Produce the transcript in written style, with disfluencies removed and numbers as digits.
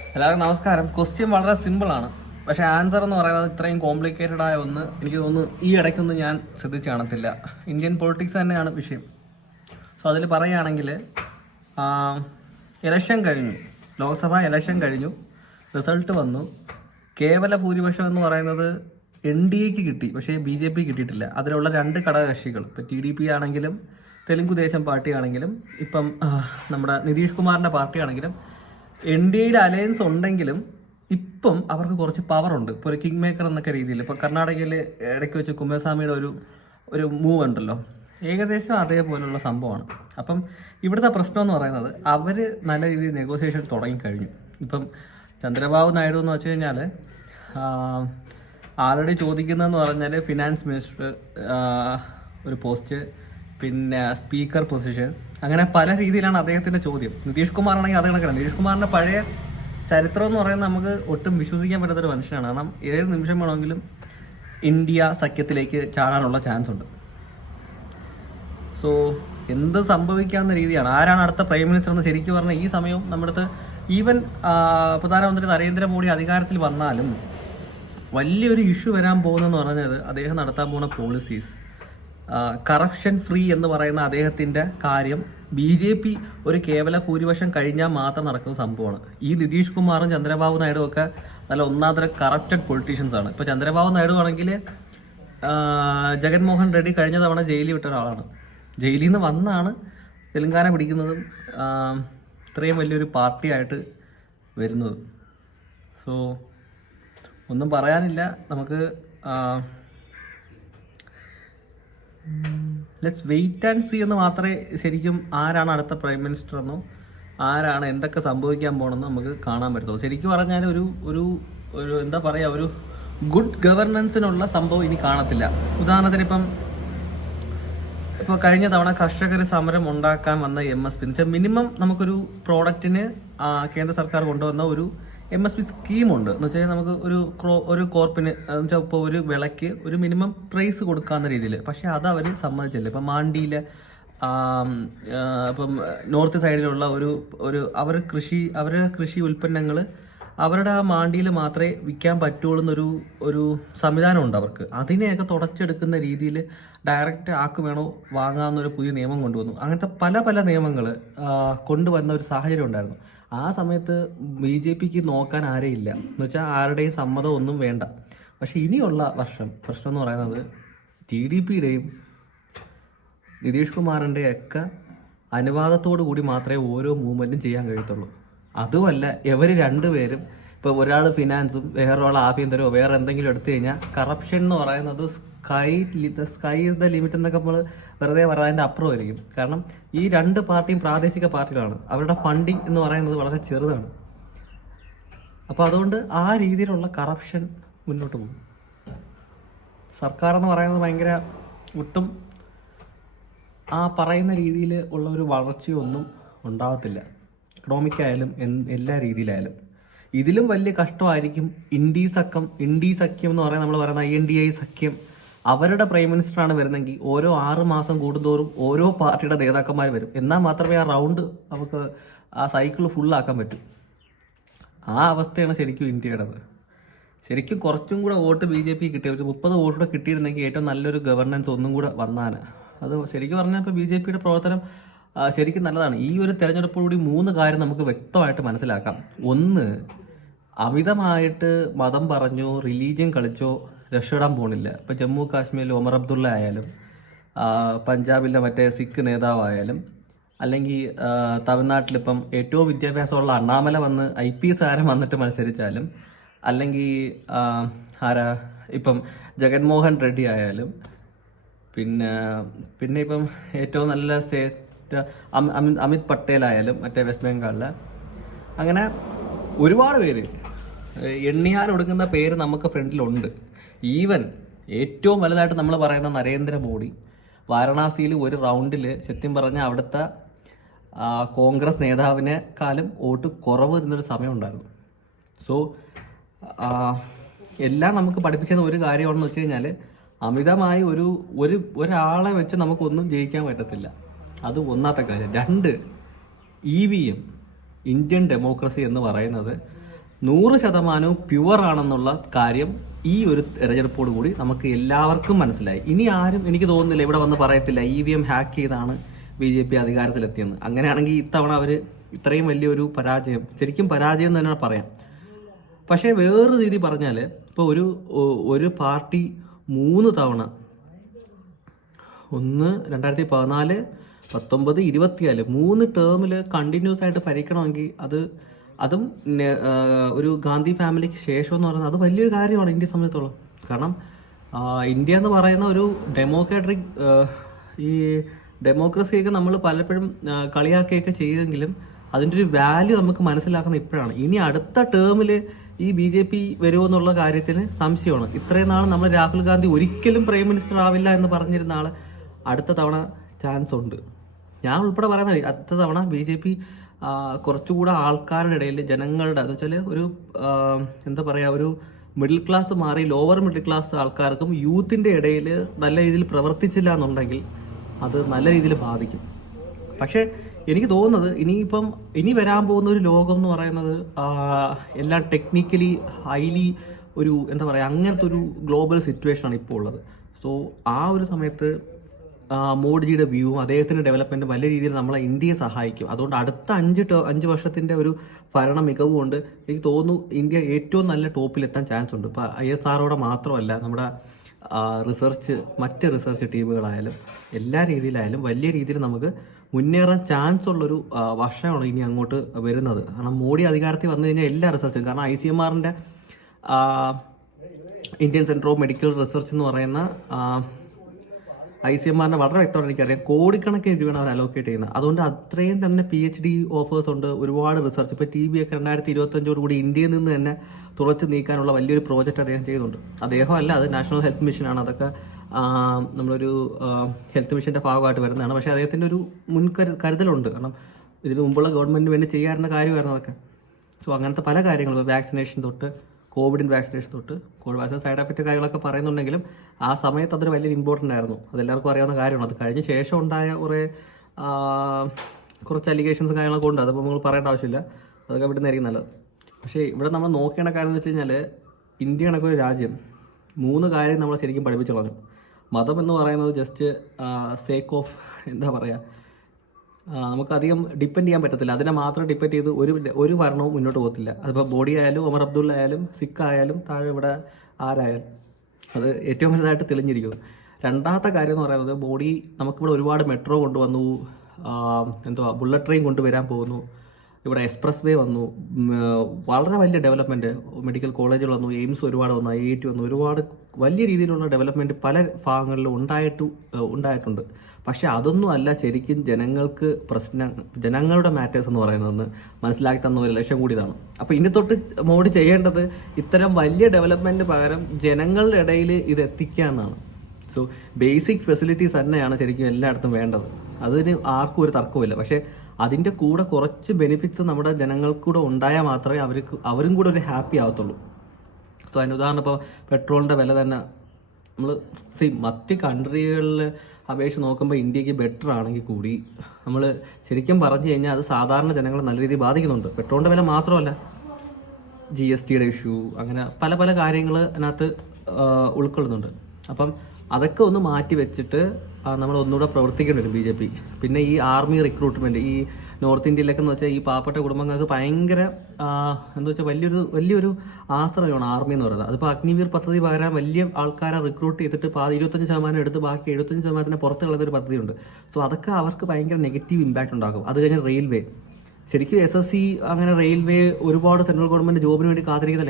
എല്ലാവർക്കും നമസ്കാരം. ക്വസ്റ്റ്യൻ വളരെ സിമ്പിളാണ്, പക്ഷേ ആൻസർ എന്ന് പറയുന്നത് ഇത്രയും കോംപ്ലിക്കേറ്റഡ് ആയ ഒന്ന് എനിക്ക് തോന്നുന്നു ഈ ഇടയ്ക്കൊന്നും ഞാൻ ശ്രദ്ധിച്ച് കാണത്തില്ല. ഇന്ത്യൻ പൊളിറ്റിക്സ് തന്നെയാണ് വിഷയം. സോ അതിൽ പറയുകയാണെങ്കിൽ ഇലക്ഷൻ കഴിഞ്ഞു, ലോക്സഭ ഇലക്ഷൻ കഴിഞ്ഞു, റിസൾട്ട് വന്നു. കേവല ഭൂരിപക്ഷം എന്ന് പറയുന്നത് NDAക്ക് കിട്ടി, പക്ഷേ BJP കിട്ടിയിട്ടില്ല. അതിലുള്ള രണ്ട് ഘടകകക്ഷികൾ, ഇപ്പോൾ TDP ആണെങ്കിലും തെലുങ്ക് ദേശം പാർട്ടി ആണെങ്കിലും ഇപ്പം നമ്മുടെ നിതീഷ് കുമാറിൻ്റെ പാർട്ടി ആണെങ്കിലും NDAയിൽ അലയൻസ് ഉണ്ടെങ്കിലും ഇപ്പം അവർക്ക് കുറച്ച് പവറുണ്ട്. ഇപ്പോൾ ഒരു കിങ് മേക്കർ എന്നൊക്കെ രീതിയിൽ ഇപ്പോൾ കർണാടകയിൽ ഇടയ്ക്ക് വെച്ച് കുമാരസ്വാമിയുടെ ഒരു മൂവ് ഉണ്ടല്ലോ, ഏകദേശം അതേപോലുള്ള സംഭവമാണ്. അപ്പം ഇവിടുത്തെ പ്രശ്നം എന്ന് പറയുന്നത് അവർ നല്ല രീതിയിൽ നെഗോസിയേഷൻ തുടങ്ങിക്കഴിഞ്ഞു. ഇപ്പം ചന്ദ്രബാബു നായിഡു എന്ന് വെച്ച് കഴിഞ്ഞാൽ ആൾറെഡി ചോദിക്കുന്നതെന്ന് പറഞ്ഞാൽ ഫിനാൻസ് മിനിസ്റ്റർ ഒരു പോസ്റ്റ്, പിന്നെ സ്പീക്കർ പൊസിഷൻ, അങ്ങനെ പല രീതിയിലാണ് അദ്ദേഹത്തിൻ്റെ ചോദ്യം. നിതീഷ് കുമാർ ആണെങ്കിൽ അത് കണക്കാണ്. നിതീഷ് കുമാറിൻ്റെ പഴയ ചരിത്രം എന്ന് പറയുന്നത് നമുക്ക് ഒട്ടും വിശ്വസിക്കാൻ പറ്റാത്തൊരു മനുഷ്യനാണ്. കാരണം ഏത് നിമിഷം വേണമെങ്കിലും ഇന്ത്യ സഖ്യത്തിലേക്ക് ചാടാനുള്ള ചാൻസ് ഉണ്ട്. സോ എന്ത് സംഭവിക്കാവുന്ന രീതിയാണ്. ആരാണ് അടുത്ത പ്രൈം മിനിസ്റ്റർ എന്ന് ശരിക്കും പറഞ്ഞാൽ ഈ സമയവും നമ്മുടെ അടുത്ത് ഈവൻ പ്രധാനമന്ത്രി നരേന്ദ്രമോദി അധികാരത്തിൽ വന്നാലും വലിയൊരു ഇഷ്യൂ വരാൻ പോകുന്നതെന്ന് പറഞ്ഞത് അദ്ദേഹം നടത്താൻ പോകുന്ന പോളിസീസ്, കറപ്ഷൻ ഫ്രീ എന്ന് പറയുന്ന അദ്ദേഹത്തിൻ്റെ കാര്യം BJP ഒരു കേവല ഭൂരിപക്ഷം കഴിഞ്ഞാൽ മാത്രം നടക്കുന്ന സംഭവമാണ്. ഈ നിതീഷ് കുമാറും ചന്ദ്രബാബു നായിഡുവും ഒക്കെ നല്ല ഒന്നാന്തര കറപ്റ്റഡ് പൊളിറ്റീഷ്യൻസ് ആണ്. ഇപ്പോൾ ചന്ദ്രബാബു നായിഡു ആണെങ്കിൽ ജഗൻമോഹൻ റെഡ്ഡി കഴിഞ്ഞ തവണ ജയിലിൽ വിട്ട ഒരാളാണ്. ജയിലിൽ നിന്ന് വന്നാണ് തെലങ്കാന പിടിക്കുന്നതും ഇത്രയും വലിയൊരു പാർട്ടിയായിട്ട് വരുന്നത്. സോ ഒന്നും പറയാനില്ല. നമുക്ക് ലെറ്റ്സ് വെയിറ്റ് ആൻഡ് സീ എന്ന് മാത്രമേ ശരിക്കും ആരാണ് അടുത്ത പ്രൈം മിനിസ്റ്റർ എന്നോ ആരാണ് എന്തൊക്കെ സംഭവിക്കാൻ പോകണമെന്ന് നമുക്ക് കാണാൻ പറ്റത്തുള്ളൂ. ശരിക്കും പറഞ്ഞാൽ ഒരു എന്താ പറയുക, ഒരു ഗുഡ് ഗവർണൻസിനുള്ള സംഭവം ഇനി കാണത്തില്ല. ഉദാഹരണത്തിന് ഇപ്പോൾ കഴിഞ്ഞ തവണ കർഷകർ സമരം ഉണ്ടാക്കാൻ വന്ന MSP എന്ന് വെച്ചാൽ മിനിമം നമുക്കൊരു പ്രോഡക്റ്റിന് കേന്ദ്ര സർക്കാർ കൊണ്ടുവന്ന ഒരു MSP സ്കീമുണ്ട്. എന്ന് വെച്ചാൽ നമുക്ക് ഒരു കോർപ്പിന് എന്ന് വെച്ചാൽ ഇപ്പോൾ ഒരു വിളയ്ക്ക് ഒരു മിനിമം പ്രൈസ് കൊടുക്കാവുന്ന രീതിയിൽ. പക്ഷേ അത് അവർ സമ്മതിച്ചില്ല. ഇപ്പം മാണ്ടിയിൽ ഇപ്പം നോർത്ത് സൈഡിലുള്ള അവരുടെ കൃഷി ഉൽപ്പന്നങ്ങൾ അവരുടെ ആ മാണ്ടിയിൽ മാത്രമേ വിൽക്കാൻ പറ്റുള്ളൂ എന്നൊരു സംവിധാനമുണ്ട് അവർക്ക്. അതിനെയൊക്കെ തുടച്ചെടുക്കുന്ന രീതിയിൽ ഡയറക്റ്റ് ആക്ക് വേണോ വാങ്ങാമെന്നൊരു പുതിയ നിയമം കൊണ്ടുവന്നു. അങ്ങനത്തെ പല പല നിയമങ്ങൾ കൊണ്ടുവന്ന ഒരു സാഹചര്യം ഉണ്ടായിരുന്നു. ആ സമയത്ത് BJPക്ക് നോക്കാൻ ആരെയില്ല, എന്ന് വെച്ചാൽ ആരുടെയും സമ്മതം ഒന്നും വേണ്ട. പക്ഷെ ഇനിയുള്ള പ്രശ്നം എന്ന് പറയുന്നത് TDPയുടെയും നിതീഷ് കുമാറിൻ്റെയൊക്കെ അനുവാദത്തോടു കൂടി മാത്രമേ ഓരോ മൂവ്മെൻറ്റും ചെയ്യാൻ കഴിയത്തുള്ളൂ. അതുമല്ല ഇവർ രണ്ടുപേരും ഇപ്പോൾ ഒരാൾ ഫിനാൻസും വേറൊരാൾ ആഭ്യന്തരമോ വേറെ എന്തെങ്കിലും എടുത്തു കഴിഞ്ഞാൽ കറപ്ഷൻ എന്ന് പറയുന്നത് സ്കൈ ഈസ് ദ ലിമിറ്റ് എന്നൊക്കെ നമ്മൾ വെറുതെ പറയുന്നതിൻ്റെ അപ്പുറമായിരിക്കും. കാരണം ഈ രണ്ട് പാർട്ടിയും പ്രാദേശിക പാർട്ടികളാണ്. അവരുടെ ഫണ്ടിങ് എന്ന് പറയുന്നത് വളരെ ചെറുതാണ്. അപ്പോൾ അതുകൊണ്ട് ആ രീതിയിലുള്ള കറപ്ഷൻ മുന്നോട്ട് പോകും. സർക്കാർ എന്ന് പറയുന്നത് ഭയങ്കര ഒട്ടും ആ പറയുന്ന രീതിയിൽ ഉള്ള ഒരു വളർച്ചയൊന്നും ഉണ്ടാകത്തില്ല. എക്കണോമിക് ആയാലും എല്ലാ രീതിയിലായാലും. ഇതിലും വലിയ കഷ്ടമായിരിക്കും ഇന്ത്യ സഖ്യം എന്ന് പറയുന്നത്, നമ്മൾ പറയുന്ന INDI സഖ്യം. അവരുടെ പ്രൈം മിനിസ്റ്ററാണ് വരുന്നെങ്കിൽ ഓരോ 6 മാസം കൂടുന്തോറും ഓരോ പാർട്ടിയുടെ നേതാക്കന്മാർ വരും. എന്നാൽ മാത്രമേ ആ റൗണ്ട് നമുക്ക് ആ സൈക്കിൾ ഫുള്ളാക്കാൻ പറ്റൂ. ആ അവസ്ഥയാണ് ശരിക്കും ഇന്ത്യയുടേത്. ശരിക്കും കുറച്ചും കൂടെ വോട്ട് BJP കിട്ടിയ ഒരു 30 വോട്ടൂടെ കിട്ടിയിരുന്നെങ്കിൽ ഏറ്റവും നല്ലൊരു ഗവർണൻസ് ഒന്നും കൂടെ വന്നാണ്. അത് ശരിക്കും പറഞ്ഞാൽ ഇപ്പോൾ BJPയുടെ പ്രവർത്തനം ശരിക്കും നല്ലതാണ്. ഈ ഒരു തെരഞ്ഞെടുപ്പോടുകൂടി 3 കാര്യം നമുക്ക് വ്യക്തമായിട്ട് മനസ്സിലാക്കാം. ഒന്ന്, അമിതമായിട്ട് മതം പറഞ്ഞോ റിലീജിയൻ കളിച്ചോ രക്ഷപ്പെടാൻ പോണില്ല. ഇപ്പോൾ ജമ്മു കാശ്മീരിൽ ഒമർ അബ്ദുള്ള ആയാലും പഞ്ചാബിലെ മറ്റേ സിഖ് നേതാവായാലും അല്ലെങ്കിൽ തമിഴ്നാട്ടിലിപ്പം ഏറ്റവും വിദ്യാഭ്യാസമുള്ള അണ്ണാമല വന്ന് IPS ആരം വന്നിട്ട് മത്സരിച്ചാലും അല്ലെങ്കിൽ ഇപ്പം ജഗൻമോഹൻ റെഡ്ഡി ആയാലും പിന്നെ ഇപ്പം ഏറ്റവും നല്ല സ്റ്റേറ്റ് അമിത് പട്ടേൽ ആയാലും മറ്റേ വെസ്റ്റ് ബംഗാളിൽ, അങ്ങനെ ഒരുപാട് പേര് എണ്ണിയാൽ ഒടുങ്ങുന്ന പേര് നമുക്ക് ഫ്രണ്ടിലുണ്ട്. ഈവൻ ഏറ്റവും വലുതായിട്ട് നമ്മൾ പറയുന്ന നരേന്ദ്രമോദി വാരണാസിയിൽ ഒരു റൗണ്ടിൽ സത്യം പറഞ്ഞാൽ അവിടുത്തെ കോൺഗ്രസ് നേതാവിനെക്കാളും വോട്ട് കുറവ് എന്നൊരു സമയം ഉണ്ടായിരുന്നു. സോ എല്ലാം നമുക്ക് പഠിപ്പിച്ചത് ഒരു കാര്യമാണെന്ന് വെച്ച് കഴിഞ്ഞാൽ അമിതമായി ഒരാളെ വെച്ച് നമുക്കൊന്നും ജയിക്കാൻ പറ്റത്തില്ല. അത് ഒന്നാമത്തെ കാര്യം. 2, EVM ഇന്ത്യൻ ഡെമോക്രസി എന്ന് പറയുന്നത് 100% പ്യുവർ ആണെന്നുള്ള കാര്യം ഈ ഒരു തെരഞ്ഞെടുപ്പോട് കൂടി നമുക്ക് എല്ലാവർക്കും മനസ്സിലായി. ഇനി ആരും എനിക്ക് തോന്നുന്നില്ല ഇവിടെ വന്ന് പറയത്തില്ല EVM ഹാക്ക് ചെയ്താണ് BJP അധികാരത്തിലെത്തിയെന്ന്. അങ്ങനെയാണെങ്കിൽ ഇത്തവണ അവർ ഇത്രയും വലിയൊരു പരാജയം, ശരിക്കും പരാജയം എന്ന് തന്നെ പറയാം. പക്ഷേ വേറൊരു രീതി പറഞ്ഞാൽ ഇപ്പോൾ ഒരു പാർട്ടി 3 തവണ 2014, 19, 24 3 ടേമിൽ കണ്ടിന്യൂസ് ആയിട്ട് ഭരിക്കണമെങ്കിൽ അതും ഒരു ഗാന്ധി ഫാമിലിക്ക് ശേഷം എന്ന് പറയുന്നത് അത് വലിയൊരു കാര്യമാണ് ഇന്ത്യയെ സംബന്ധിച്ചോളം. കാരണം ഇന്ത്യ എന്ന് പറയുന്ന ഒരു ഡെമോക്രാറ്റിക് ഈ ഡെമോക്രസിയൊക്കെ നമ്മൾ പലപ്പോഴും കളിയാക്കുകയൊക്കെ ചെയ്തെങ്കിലും അതിൻ്റെ ഒരു വാല്യൂ നമുക്ക് മനസ്സിലാക്കുന്ന ഇപ്പോഴാണ്. ഇനി അടുത്ത ടേമിൽ ഈ BJP വരുമോ എന്നുള്ള കാര്യത്തിന് സംശയമാണ്. ഇത്രയും നാൾ നമ്മൾ രാഹുൽ ഗാന്ധി ഒരിക്കലും പ്രൈം മിനിസ്റ്റർ ആവില്ല എന്ന് പറഞ്ഞിരുന്ന ആൾ അടുത്ത തവണ ചാൻസ് ഉണ്ട്. ഞാൻ ഉൾപ്പെടെ പറയുന്നത് അടുത്ത തവണ BJP കുറച്ചുകൂടെ ആൾക്കാരുടെ ഇടയിൽ ജനങ്ങളുടെ എന്ന് വെച്ചാൽ ഒരു എന്താ പറയുക, ഒരു മിഡിൽ ക്ലാസ് മാറി ലോവർ മിഡിൽ ക്ലാസ് ആൾക്കാർക്കും യൂത്തിൻ്റെ ഇടയിൽ നല്ല രീതിയിൽ പ്രവർത്തിച്ചില്ല എന്നുണ്ടെങ്കിൽ അത് നല്ല രീതിയിൽ ബാധിക്കും. പക്ഷേ എനിക്ക് തോന്നുന്നത് ഇനി വരാൻ പോകുന്ന ഒരു ലോകം എന്ന് പറയുന്നത് എല്ലാം ടെക്നിക്കലി ഹൈലി ഒരു എന്താ പറയുക അങ്ങനത്തെ ഒരു ഗ്ലോബൽ സിറ്റുവേഷനാണ് ഇപ്പോൾ ഉള്ളത്. സോ ആ ഒരു സമയത്ത് മോഡിജിയുടെ വ്യൂവും അദ്ദേഹത്തിൻ്റെ ഡെവലപ്മെൻറ്റും വലിയ രീതിയിൽ നമ്മളെ ഇന്ത്യയെ സഹായിക്കും. അതുകൊണ്ട് അടുത്ത 5 വർഷത്തിൻ്റെ ഒരു ഭരണ മികവ് കൊണ്ട് എനിക്ക് തോന്നുന്നു ഇന്ത്യ ഏറ്റവും നല്ല ടോപ്പിലെത്താൻ ചാൻസ് ഉണ്ട്. ഇപ്പോൾ ISROയുടെ മാത്രമല്ല നമ്മുടെ മറ്റ് റിസർച്ച് ടീമുകളായാലും എല്ലാ രീതിയിലായാലും വലിയ രീതിയിൽ നമുക്ക് മുന്നേറാൻ ചാൻസ് ഉള്ളൊരു വർഷമാണ് ഇനി അങ്ങോട്ട് വരുന്നത്. കാരണം മോഡി അധികാരത്തിൽ വന്നു കഴിഞ്ഞാൽ എല്ലാ റിസർച്ചും, കാരണം ICMRൻ്റെ Indian centre of medical research എന്ന് പറയുന്ന ICMRനെ വളരെ വ്യക്തമായിട്ട് എനിക്കറിയാം, കോടിക്കണക്കിന് രൂപയാണ് അവർ അലോക്കേറ്റ് ചെയ്യുന്നത്. അതുകൊണ്ട് അത്രയും തന്നെ PhD ഓഫേഴ്സ് ഉണ്ട്, ഒരുപാട് റിസർച്ച്. ഇപ്പോൾ TB ഒക്കെ 2025 ഇന്ത്യയിൽ നിന്ന് തന്നെ തുറച്ചു നീക്കാനുള്ള വലിയൊരു പ്രോജക്റ്റ് അദ്ദേഹം ചെയ്യുന്നുണ്ട്. അദ്ദേഹമല്ല, അത് നാഷണൽ ഹെൽത്ത് മിഷനാണ്. അതൊക്കെ നമ്മളൊരു ഹെൽത്ത് മിഷൻ്റെ ഭാഗമായിട്ട് വരുന്നതാണ്. പക്ഷേ അദ്ദേഹത്തിൻ്റെ ഒരു കരുതലുണ്ട്. കാരണം ഇതിന് മുമ്പുള്ള ഗവൺമെൻറ്റിന് വേണ്ടി ചെയ്യാറുന്ന കാര്യമായിരുന്നു അതൊക്കെ. സോ അങ്ങനത്തെ പല കാര്യങ്ങളും വാക്സിനേഷൻ തൊട്ട് കോവിഡിൻ്റെ വാക്സിനേഷൻ തൊട്ട് കോവിഡ് വാക്സിൻ സൈഡ് എഫക്റ്റ് കാര്യങ്ങളൊക്കെ പറയുന്നുണ്ടെങ്കിലും ആ സമയത്ത് അതൊരു വലിയ ഇമ്പോർട്ടൻ്റ് ആയിരുന്നു. അതെല്ലാവർക്കും അറിയാവുന്ന കാര്യമാണ്. അത് കഴിഞ്ഞ ശേഷം ഉണ്ടായ കുറച്ച് അലിഗേഷൻസ് കാര്യങ്ങളൊക്കെ ഉണ്ട്. അതിപ്പോൾ നമ്മൾ പറയേണ്ട ആവശ്യമില്ല, അതൊക്കെ ഇവിടെ നിന്നായിരിക്കും നല്ലത്. പക്ഷേ ഇവിടെ നമ്മൾ നോക്കേണ്ട കാര്യം എന്ന് വെച്ച് കഴിഞ്ഞാൽ ഇന്ത്യ കണക്കൊരു രാജ്യം 3 കാര്യം നമ്മൾ ശരിക്കും പഠിപ്പിച്ചു കളഞ്ഞു. മതം എന്ന് പറയുന്നത് ജസ്റ്റ് സേക്ക് ഓഫ് എന്താ പറയുക, നമുക്കധികം ഡിപ്പെൻഡ് ചെയ്യാൻ പറ്റത്തില്ല. അതിനെ മാത്രം ഡിപ്പെൻഡ് ചെയ്ത് ഒരു ഭരണവും മുന്നോട്ട് പോകത്തില്ല. അതിപ്പോൾ മോഡി ആയാലും ഒമർ അബ്ദുള്ള ആയാലും സിഖ് ആയാലും താഴെ ഇവിടെ ആരായാലും അത് ഏറ്റവും വലുതായിട്ട് തെളിഞ്ഞിരിക്കുന്നു. രണ്ടാമത്തെ കാര്യം എന്ന് പറയുന്നത് മോഡി നമുക്കിവിടെ ഒരുപാട് മെട്രോ കൊണ്ടുവന്നു, ബുള്ളറ്റ് ട്രെയിൻ കൊണ്ടുവരാൻ പോകുന്നു, ഇവിടെ എക്സ്പ്രസ് വേ വന്നു, വളരെ വലിയ ഡെവലപ്മെൻറ്റ്, മെഡിക്കൽ കോളേജുകൾ വന്നു, എയിംസ് ഒരുപാട് വന്നു, IIT വന്നു, ഒരുപാട് വലിയ രീതിയിലുള്ള ഡെവലപ്മെൻറ്റ് പല ഭാഗങ്ങളിലും ഉണ്ടായിട്ടുണ്ട്. പക്ഷെ അതൊന്നും അല്ല ശരിക്കും ജനങ്ങളുടെ മാറ്റേഴ്സ് എന്ന് പറയുന്നതെന്ന് മനസ്സിലാക്കി തന്ന 1 ലക്ഷം കൂടി ഇതാണ്. അപ്പോൾ ഇനി തൊട്ട് മോഡി ചെയ്യേണ്ടത് ഇത്തരം വലിയ ഡെവലപ്മെൻറ്റ് പകരം ജനങ്ങളുടെ ഇടയിൽ ഇത് എത്തിക്കുക എന്നാണ്. സോ ബേസിക് ഫെസിലിറ്റീസ് തന്നെയാണ് ശരിക്കും എല്ലായിടത്തും വേണ്ടത്. അതിന് ആർക്കും ഒരു തർക്കമില്ല. പക്ഷേ അതിൻ്റെ കൂടെ കുറച്ച് ബെനിഫിറ്റ്സ് നമ്മുടെ ജനങ്ങൾക്കൂടെ ഉണ്ടായാൽ മാത്രമേ അവരും കൂടെ ഒരു ഹാപ്പി ആവത്തുള്ളൂ. സോ അതിന് ഉദാഹരണം ഇപ്പോൾ പെട്രോളിൻ്റെ വില തന്നെ നമ്മൾ മറ്റ് കൺട്രികളിൽ അപേക്ഷിച്ച് നോക്കുമ്പോൾ ഇന്ത്യക്ക് ബെറ്റർ ആണെങ്കിൽ കൂടി നമ്മൾ ശരിക്കും പറഞ്ഞു കഴിഞ്ഞാൽ അത് സാധാരണ ജനങ്ങളെ നല്ല രീതിയിൽ ബാധിക്കുന്നുണ്ട്. പെട്രോളിൻ്റെ വില മാത്രമല്ല, GSTയുടെ ഇഷ്യൂ, അങ്ങനെ പല പല കാര്യങ്ങൾ അതിനകത്ത് ഉൾക്കൊള്ളുന്നുണ്ട്. അപ്പം അതൊക്കെ ഒന്ന് മാറ്റി വെച്ചിട്ട് നമ്മൾ ഒന്നുകൂടെ പ്രവർത്തിക്കേണ്ടി വരും BJP. പിന്നെ ഈ ആർമി റിക്രൂട്ട്മെൻറ്റ് ഈ നോർത്ത് ഇന്ത്യയിലൊക്കെ എന്ന് വെച്ചാൽ ഈ പാവപ്പെട്ട കുടുംബങ്ങൾക്ക് ഭയങ്കര എന്താ വെച്ചാൽ വലിയൊരു ആശ്രയമാണ് ആർമി എന്ന് പറയുന്നത്. അതിപ്പോൾ അഗ്നിവീർ പദ്ധതി പകരം വലിയ ആൾക്കാരെ റിക്രൂട്ട് ചെയ്തിട്ട് 25% എടുത്ത് ബാക്കി 75% പുറത്ത് കളയുന്ന ഒരു പദ്ധതിയുണ്ട്. സോ അതൊക്കെ അവർക്ക് ഭയങ്കര നെഗറ്റീവ് ഇമ്പാക്റ്റ് ഉണ്ടാക്കും. അത് കഴിഞ്ഞാൽ റെയിൽവേ, ശരിക്കും SSC അങ്ങനെ റെയിൽവേ ഒരുപാട് സെൻട്രൽ ഗവൺമെൻറ് ജോബിന് വേണ്ടി കാത്തിരിക്കുന്ന